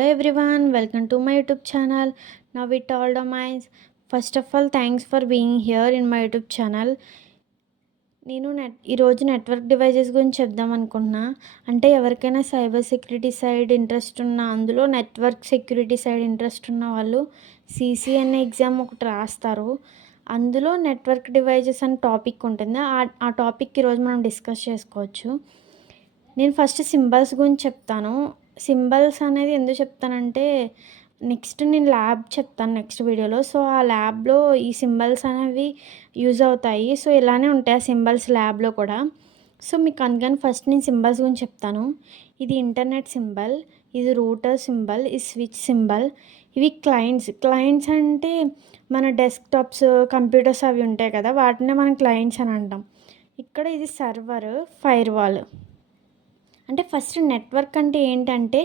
Hello everyone, welcome to my YouTube channel. Now with all domains. First of all, thanks for being here in my YouTube channel. నేను ఈరోజు network devices గురించి చెప్దాం అనుకుంటున్నా. అంటే ఎవరికైనా cyber security side interest ఉన్న, అందులో network security side interest ఉన్న వాళ్ళు సిసిఎన్ఏ ఎగ్జామ్ ఒకటి రాస్తారు. అందులో నెట్వర్క్ డివైజెస్ అనే టాపిక్ ఉంటుంది. ఆ టాపిక్ ఈరోజు మనం డిస్కస్ చేసుకోవచ్చు. నేను ఫస్ట్ సింబల్స్ గురించి చెప్తాను. సింబల్స్ అనేది ఎందుకు చెప్తానంటే నెక్స్ట్ నేను ల్యాబ్ చెప్తాను నెక్స్ట్ వీడియోలో. సో ఆ ల్యాబ్లో ఈ సింబల్స్ అనేవి యూజ్ అవుతాయి. సో ఇలానే ఉంటాయి ఆ సింబల్స్ ల్యాబ్లో కూడా. సో మీకు అందుకని ఫస్ట్ నేను సింబల్స్ గురించి చెప్తాను. ఇది ఇంటర్నెట్ సింబల్, ఇది రూటర్ సింబల్, ఇది స్విచ్ సింబల్, ఇవి క్లయింట్స్ అంటే మన డెస్క్టాప్స్, కంప్యూటర్స్ అవి ఉంటాయి కదా, వాటినే మనం క్లయింట్స్ అని అంటాం. ఇక్కడ ఇది సర్వర్, ఫైర్వాల్. అంటే ఫస్ట్ నెట్వర్క్ అంటే ఏంటంటే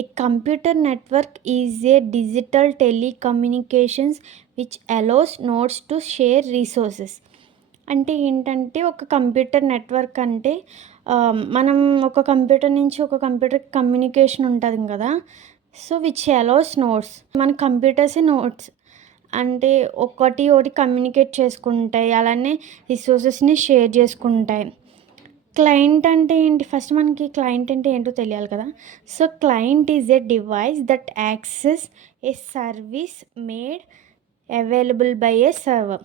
a computer network is a digital telecommunications which allows nodes to share resources. అంటే ఏంటంటే ఒక కంప్యూటర్ నెట్వర్క్ అంటే మనం ఒక కంప్యూటర్ నుంచి ఒక కంప్యూటర్కి కమ్యూనికేషన్ ఉంటుంది కదా. సో విచ్ అలౌస్ నోడ్స్, మన కంప్యూటర్సే నోడ్స్ అంటే ఒకటి కమ్యూనికేట్ చేసుకుంటాయి, అలానే రిసోర్సెస్ని షేర్ చేసుకుంటాయి. క్లయింట్ అంటే ఏంటి? ఫస్ట్ మనకి క్లయింట్ అంటే ఏంటో తెలియాలి కదా. So client is a device that access A service made available by A server.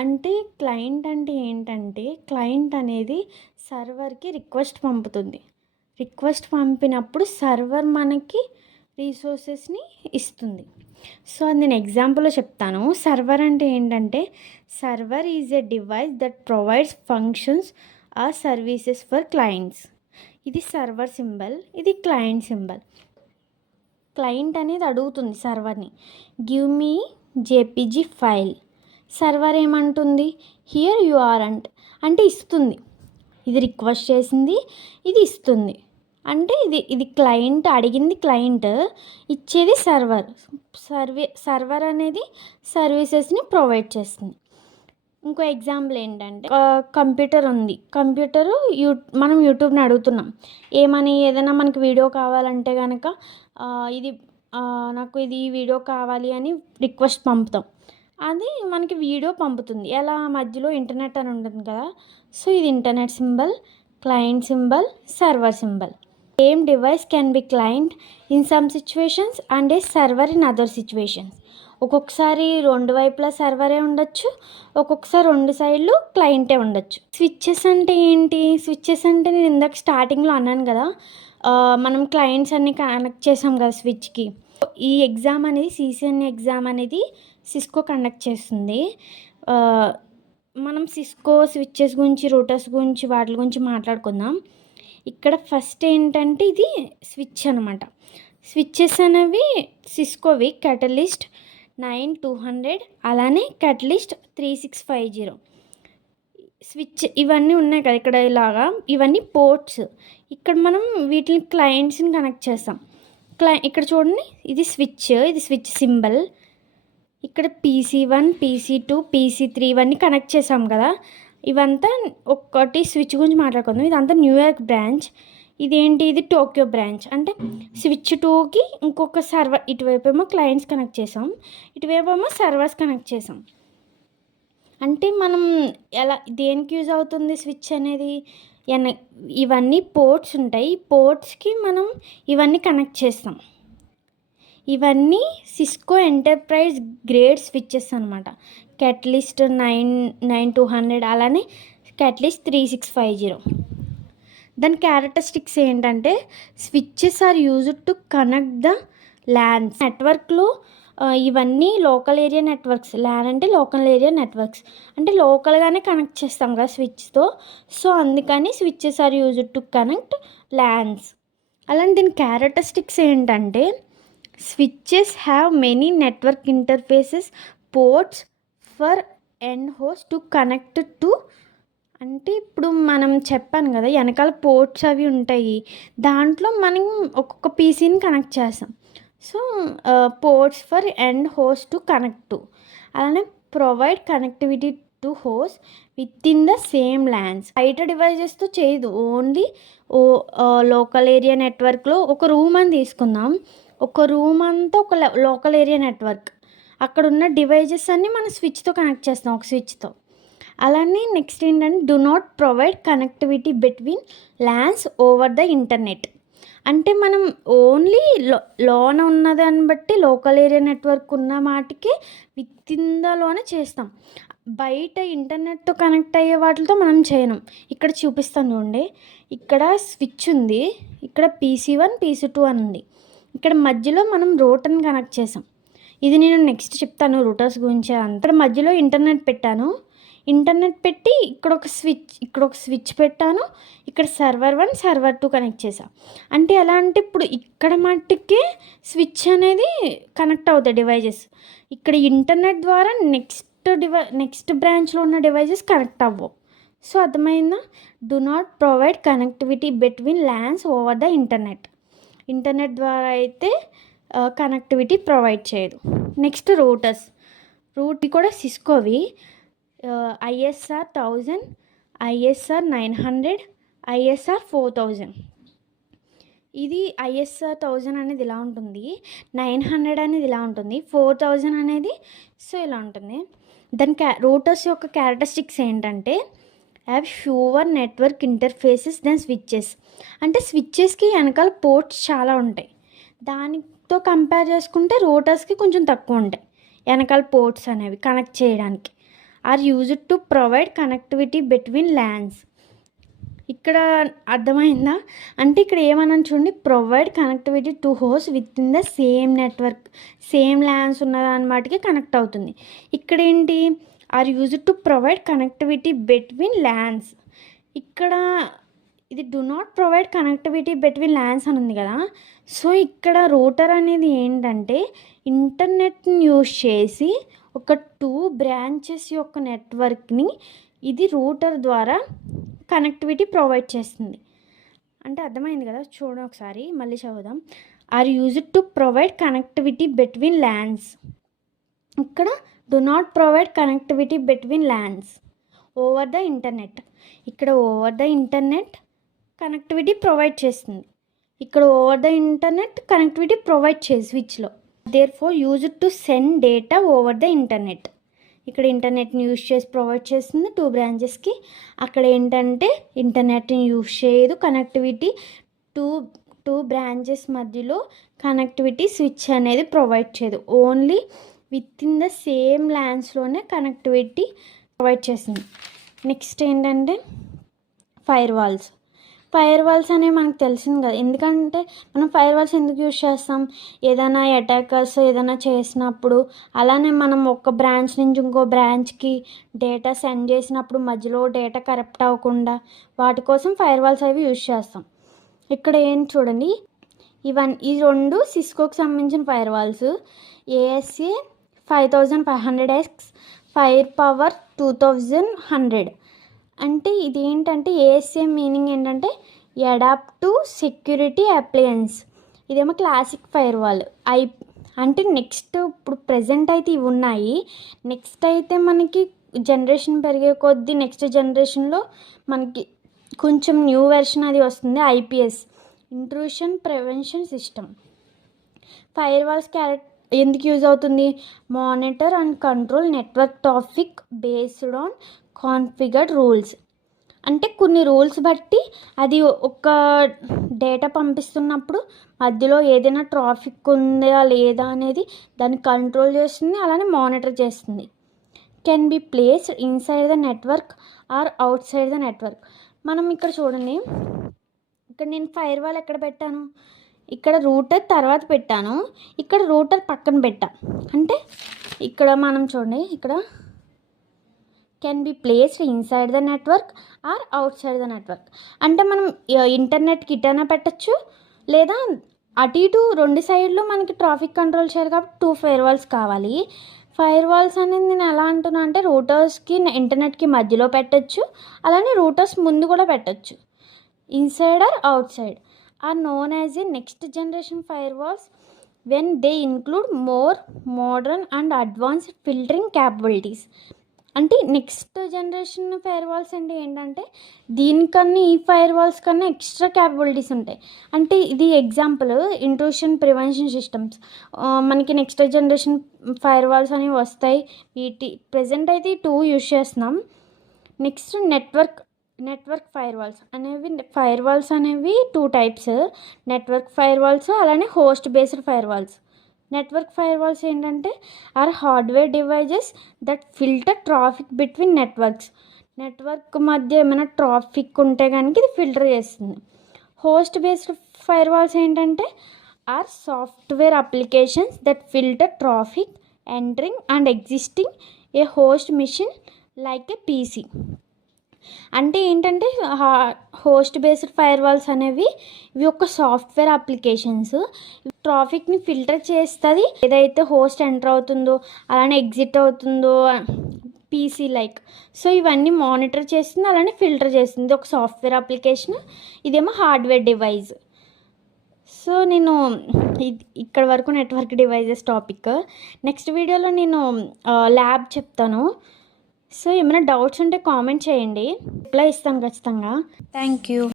అంటే క్లయింట్ అంటే ఏంటంటే క్లయింట్ అనేది సర్వర్కి రిక్వెస్ట్ పంపుతుంది. రిక్వెస్ట్ పంపినప్పుడు సర్వర్ మనకి రీసోర్సెస్ని ఇస్తుంది. సో అది నేను ఎగ్జాంపుల్లో చెప్తాను. సర్వర్ అంటే ఏంటంటే server is a device that provides functions or services for clients. ఇది సర్వర్ సింబల్, ఇది క్లయింట్ సింబల్. క్లయింట్ అనేది అడుగుతుంది సర్వర్ని, give me JPG file. Server ఏమంటుంది, హియర్ యు ఆర్ అంటే ఇస్తుంది. ఇది రిక్వెస్ట్ చేసింది, ఇది ఇస్తుంది. అంటే ఇది క్లయింట్ అడిగింది, క్లయింట్ ఇచ్చేది సర్వర్. సర్వర్ అనేది సర్వీసెస్ని ప్రొవైడ్ చేస్తుంది. ఇంకో ఎగ్జాంపుల్ ఏంటంటే కంప్యూటర్ ఉంది. మనం యూట్యూబ్ని అడుగుతున్నాం ఏమని, ఏదైనా మనకి వీడియో కావాలంటే కనుక ఇది నాకు ఇది వీడియో కావాలి అని రిక్వెస్ట్ పంపుతాం. అది మనకి వీడియో పంపుతుంది. ఎలా? మధ్యలో ఇంటర్నెట్ అని ఉంటుంది కదా. సో ఇది internet symbol, client symbol, server symbol. Same device can be client in some situations and A server in other situations. ఒక్కొక్కసారి రెండు వైపులా సర్వరే ఉండొచ్చు, ఒక్కొక్కసారి రెండు సైడ్లు క్లయింటే ఉండొచ్చు. స్విచ్చెస్ అంటే ఏంటి? స్విచ్చెస్ అంటే నేను ఇందాక స్టార్టింగ్లో అన్నాను కదా, మనం క్లయింట్స్ అన్ని కనెక్ట్ చేసాం కదా స్విచ్కి. ఈ ఎగ్జామ్ అనేది సిసిఎన్ఏ ఎగ్జామ్ అనేది సిస్కో కండక్ట్ చేస్తుంది. మనం సిస్కో స్విచ్చెస్ గురించి, రూటర్స్ గురించి, వాటి గురించి మాట్లాడుకుందాం. ఇక్కడ ఫస్ట్ ఏంటంటే ఇది స్విచ్ అనమాట. స్విచ్చెస్ అనేవి సిస్కోవి క్యాటలిస్ట్ 9200, అలానే క్యాటలిస్ట్ 3650. స్విచ్ ఇవన్నీ ఉన్నాయి కదా ఇక్కడ ఇలాగా, ఇవన్నీ పోర్ట్స్. ఇక్కడ మనం వీటిని క్లయింట్స్ని కనెక్ట్ చేస్తాం. ఇక్కడ చూడండి, ఇది స్విచ్ సింబల్. ఇక్కడ PC1, PC2, PC3 ఇవన్నీ కనెక్ట్ చేసాం కదా. ఇవంతా ఒక్కటి స్విచ్ గురించి మాట్లాడుకుందాం. ఇదంతా న్యూయార్క్ బ్రాంచ్. ఇదేంటి? ఇది టోక్యో బ్రాంచ్. అంటే స్విచ్ 2కి ఇంకొక సర్వర్, ఇటువైపు ఏమో క్లయింట్స్ కనెక్ట్ చేసాం, ఇటువైపు ఏమో సర్వర్స్ కనెక్ట్ చేసాం. అంటే మనం ఎలా, దేనికి యూజ్ అవుతుంది స్విచ్ అనేది? ఇవన్నీ పోర్ట్స్ ఉంటాయి. ఈ పోర్ట్స్కి మనం ఇవన్నీ కనెక్ట్ చేస్తాం. ఇవన్నీ సిస్కో ఎంటర్ప్రైజ్ గ్రేడ్ స్విచ్చెస్ అనమాట. క్యాటలిస్ట్ 9200, అలానే క్యాటలిస్ట్ 3650. దాని క్యారెక్టరిస్టిక్స్ ఏంటంటే switches are used to connect the LANs. నెట్వర్క్లో ఇవన్నీ లోకల్ ఏరియా నెట్వర్క్స్. ల్యాన్ అంటే లోకల్ ఏరియా నెట్వర్క్స్, అంటే లోకల్గానే కనెక్ట్ చేస్తాం కదా స్విచ్తో. సో అందుకని switches are used to connect LANs. అలానే దీని క్యారెక్టరిస్టిక్స్ ఏంటంటే switches have many network interfaces ports for end host to connect to. అంటే ఇప్పుడు మనం చెప్పాను కదా వెనకాల పోర్ట్స్ అవి ఉంటాయి, దాంట్లో మనం ఒక్కొక్క పీసీని కనెక్ట్ చేస్తాం. So ports for end host to connect to. అలానే provide connectivity to host within the same LANs. బయట డివైజెస్తో చేయదు, ఓన్లీ లోకల్ ఏరియా నెట్వర్క్లో. ఒక రూమ్ అని తీసుకుందాం. ఒక రూమ్ అంతా ఒక లోకల్ ఏరియా నెట్వర్క్. అక్కడున్న డివైజెస్ అన్నీ మనం స్విచ్‌తో కనెక్ట్ చేస్తాం ఒక స్విచ్‌తో. అలానే నెక్స్ట్ ఏంటంటే do not provide connectivity between LANs over the internet. అంటే మనం ఓన్లీ లోన ఉన్నదాన్ని బట్టి లోకల్ ఏరియా నెట్వర్క్ ఉన్న మాటికి వితిన్ లోనే చేస్తాం. బయట ఇంటర్నెట్‌తో కనెక్ట్ అయ్యే వాటిలతో మనం చేయను. ఇక్కడ చూపిస్తాను చూడండి. ఇక్కడ స్విచ్ ఉంది. ఇక్కడ పీసీ1, పీసీ2 అని ఉంది. ఇక్కడ మధ్యలో మనం రూటర్‌ని కనెక్ట్ చేసాం. ఇది నేను నెక్స్ట్ చెప్తాను రూటర్స్ గురించి అంతా. ఇక్కడ మధ్యలో ఇంటర్నెట్ పెట్టాను. ఇంటర్నెట్ పెట్టి ఇక్కడ ఒక స్విచ్ పెట్టాను. ఇక్కడ సర్వర్ 1, సర్వర్ 2 కనెక్ట్ చేశా. అంటే ఎలా అంటే ఇప్పుడు ఇక్కడ మట్టుకే స్విచ్ అనేది కనెక్ట్ అవుతాయి డివైజెస్. ఇక్కడ ఇంటర్నెట్ ద్వారా నెక్స్ట్ బ్రాంచ్లో ఉన్న డివైజెస్ కనెక్ట్ అవ్వవు. సో అర్థమైందా? Do not provide connectivity between LANs over the internet. Internet ద్వారా అయితే కనెక్టివిటీ ప్రొవైడ్ చేయదు. Next Reuters. రూట్ కూడా సిస్కోవి ISR 1000, ISR 900, ISR 4000. ఇది ISR 1000 అనేది ఇలా ఉంటుంది, 900 అనేది ఇలా ఉంటుంది, 4000 అనేది సో ఇలా ఉంటుంది. దాని రూటర్స్ యొక్క క్యారెక్టరిస్టిక్స్ ఏంటంటే have fewer network interfaces than switches. అంటే స్విచ్చెస్కి వెనకాల పోర్ట్స్ చాలా ఉంటాయి. దానితో కంపేర్ చేసుకుంటే రూటర్స్కి కొంచెం తక్కువ ఉంటాయి వెనకాల పోర్ట్స్ అనేవి కనెక్ట్ చేయడానికి. Are used to provide connectivity between LANs. ఇక్కడ అర్థమైందా? అంటే ఇక్కడ ఏమన్నా చూడండి, provide connectivity to host within the same network. Same LANs ఉన్నదాని మాటికి కనెక్ట్ అవుతుంది. ఇక్కడ ఏంటి, are used to provide connectivity between LANs. ఇక్కడ ఇది do not provide connectivity between LANs అని ఉంది కదా. సో ఇక్కడ రూటర్ అనేది ఏంటంటే ఇంటర్నెట్ని యూజ్ చేసి ఒక 2 బ్రాంచెస్ యొక్క నెట్వర్క్ని ఇది రూటర్ ద్వారా కనెక్టివిటీ ప్రొవైడ్ చేస్తుంది. అంటే అర్థమైంది కదా? చూడండి ఒకసారి మళ్ళీ చదువుదాం. Are used to provide connectivity between LANs. ఇక్కడ do not provide connectivity between LANs over the internet. ఇక్కడ over the internet connectivity provide చేస్తుంది. ఇక్కడ over the internet connectivity provide చేసి స్విచ్లో. Therefore used to send data over the internet. ఇక్కడ ఇంటర్నెట్ని use చేసి provide చేస్తుంది 2 బ్రాంచెస్కి. అక్కడ ఏంటంటే ఇంటర్నెట్ని యూజ్ చేయదు. కనెక్టివిటీ టూ బ్రాంచెస్ మధ్యలో కనెక్టివిటీ స్విచ్ అనేది ప్రొవైడ్ చేయదు. Only within the same ల్యాన్స్లోనే కనెక్టివిటీ ప్రొవైడ్ చేస్తుంది. నెక్స్ట్ ఏంటంటే ఫైర్ వాల్స్. ఫైర్ వాల్స్ అనేవి మనకు తెలిసింది కదా. ఎందుకంటే మనం ఫైర్ వాల్స్ ఎందుకు యూజ్ చేస్తాం, ఏదైనా అటాకర్స్ ఏదైనా చేసినప్పుడు, అలానే మనం ఒక బ్రాంచ్ నుంచి ఇంకో బ్రాంచ్కి డేటా సెండ్ చేసినప్పుడు మధ్యలో డేటా కరప్ట్ అవ్వకుండా వాటి కోసం ఫైర్ వాల్స్ అవి యూజ్ చేస్తాం. ఇక్కడ ఏం చూడండి, ఈ 2 సిస్కోకి సంబంధించిన firewalls. ASA 5500X, Firepower 2100. అంటే ఇదేంటంటే ASA మీనింగ్ ఏంటంటే అడాప్టివ్ సెక్యూరిటీ అప్లయన్స్. ఇదేమో క్లాసిక్ ఫైర్ వాల్. అంటే నెక్స్ట్ ఇప్పుడు ప్రజెంట్ అయితే ఇవి ఉన్నాయి. నెక్స్ట్ అయితే మనకి జనరేషన్ పెరిగే కొద్దీ నెక్స్ట్ జనరేషన్లో మనకి కొంచెం న్యూ వెర్షన్ అది వస్తుంది, IPS, intrusion prevention system. Firewalls ఎందుకు యూజ్ అవుతుంది, monitor and control network traffic based on configured rules. అంటే కొన్ని రూల్స్ బట్టి అది ఒక డేటా పంపిస్తున్నప్పుడు మధ్యలో ఏదైనా ట్రాఫిక్ ఉందా లేదా అనేది దాన్ని కంట్రోల్ చేస్తుంది, అలానే మానిటర్ చేస్తుంది. Can be placed inside the network or outside the network. మనం ఇక్కడ చూడండి, ఇక్కడ నేను ఫైర్ వాల్ ఎక్కడ పెట్టాను, ఇక్కడ రూటర్ తర్వాత పెట్టాను, ఇక్కడ రూటర్ పక్కన పెట్టా. అంటే ఇక్కడ మనం చూడండి, ఇక్కడ can be placed inside the network or outside the network. అంటే మనం ఇంటర్నెట్కి ఇటైనా పెట్టచ్చు, లేదా అటు ఇటు 2 సైడ్లో మనకి ట్రాఫిక్ కంట్రోల్ చేయాలి కాబట్టి 2 ఫైర్ వాల్స్ కావాలి. ఫైర్ వాల్స్ అనేది నేను ఎలా అంటున్నా అంటే రూటర్స్కి ఇంటర్నెట్కి మధ్యలో పెట్టచ్చు, అలానే రూటర్స్ ముందు కూడా పెట్టచ్చు. Inside or outside are known as a next generation firewalls when they include more modern and advanced filtering capabilities. అంటే నెక్స్ట్ జనరేషన్ ఫైర్ వాల్స్ అంటే ఏంటంటే దీనికన్నా ఈ ఫైర్ వాల్స్ కన్నా ఎక్స్ట్రా క్యాపబిలిటీస్ ఉంటాయి. అంటే ఇది ఎగ్జాంపుల్ ఇంట్రూషన్ ప్రివెన్షన్ సిస్టమ్స్. మనకి నెక్స్ట్ జనరేషన్ ఫైర్ వాల్స్ అనేవి వస్తాయి. వీటి ప్రజెంట్ అయితే 2 యూజ్ చేస్తున్నాం. నెక్స్ట్ నెట్వర్క్ ఫైర్ వాల్స్ అనేవి 2 టైప్స్. నెట్వర్క్ ఫైర్ వాల్స్ అలానే host based firewalls. Network firewalls ఏంటంటే are hardware devices that filter traffic between networks. Network మధ్య ఏమైనా ట్రాఫిక్ ఉంటే కనుక ఇది ఫిల్టర్ చేస్తుంది. హోస్ట్ బేస్డ్ ఫైర్ వాల్స్ ఏంటంటే are software applications that filter traffic entering and existing a host machine like a PC. అంటే ఏంటంటే హోస్ట్ బేస్డ్ ఫైర్ వాల్స్ అనేవి ఇవి ఒక సాఫ్ట్వేర్ అప్లికేషన్స్. ట్రాఫిక్ని ఫిల్టర్ చేస్తుంది. ఏదైతే హోస్ట్ ఎంటర్ అవుతుందో అలానే ఎగ్జిట్ అవుతుందో పీసీ లైక్. సో ఇవన్నీ మానిటర్ చేస్తుంది అలానే ఫిల్టర్ చేస్తుంది. ఇది ఒక సాఫ్ట్వేర్ అప్లికేషన్, ఇదేమో హార్డ్వేర్ డివైస్. సో నేను ఇక్కడ వరకు నెట్వర్క్ డివైజెస్ టాపిక్. నెక్స్ట్ వీడియోలో నేను ల్యాబ్ చెప్తాను. సో ఏమైనా డౌట్స్ ఉంటే కామెంట్ చేయండి, రిప్లై ఇస్తాను ఖచ్చితంగా. Thank you.